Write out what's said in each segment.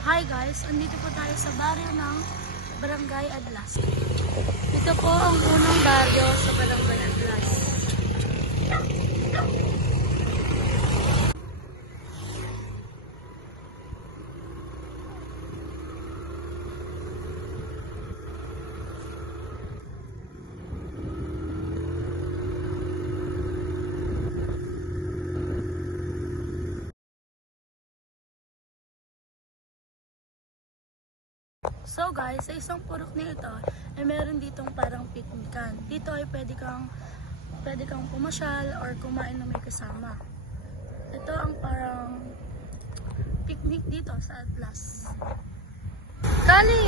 Hi guys, andito po tayo sa baryo ng Barangay Adlas. Ito po ang unang baryo sa Barangay Adlas. So guys, sa isang purok na ito, ay meron ditong parang piknikan. Dito ay pwede kang pumasyal or kumain na may kasama. Ito ang parang picnic dito sa Atlas. Kali!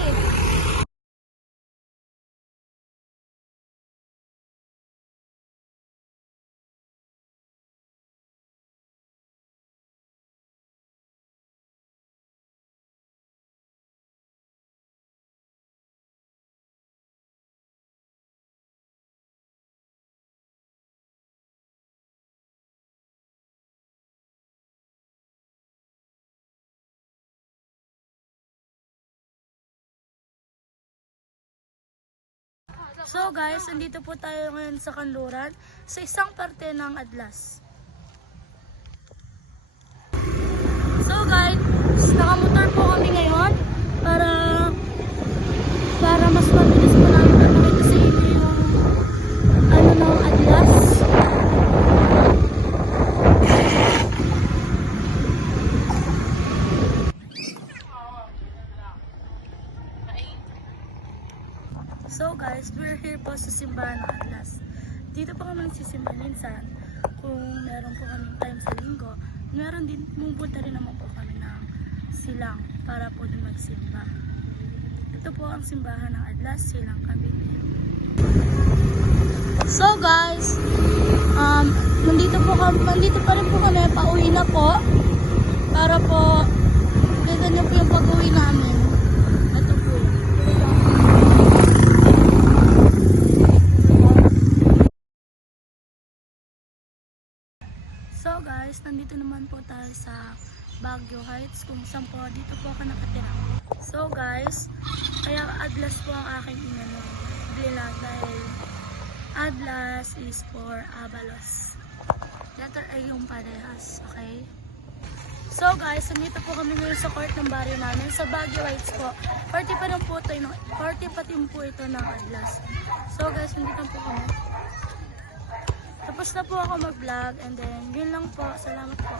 So guys, andito po tayo ngayon sa Kanluran, sa isang parte ng Adlas. So guys, nakamotor po kami ngayon para mas mabilis po namin makita sa inyo yung ng Adlas. So guys, we're here po sa simbahan ng Atlas. Dito po kami nagsisimba minsan. Kung meron po kami time sa linggo, meron din, pumunta rin naman po kami ng silang para po din magsimba. Ito po ang simbahan ng Atlas, Silang Cavite. So guys, nandito pa rin po kami, pauwi na po. Para po, ganyan po yung pag-uwi namin. Ito po. So guys, nandito naman po tayo sa Baguio Heights kung saan po dito po ako nakatira. So guys, kaya Adlas po ang aking bila dahil Adlas is for Abalos. Letter A yung parehas, okay? So guys, nandito po kami ngayon sa court ng barrio namin sa Baguio Heights po. Party pa rin po ito ng Adlas. So guys, nandito po kami. Tapos na po ako mag-vlog and then yun lang po. Salamat po.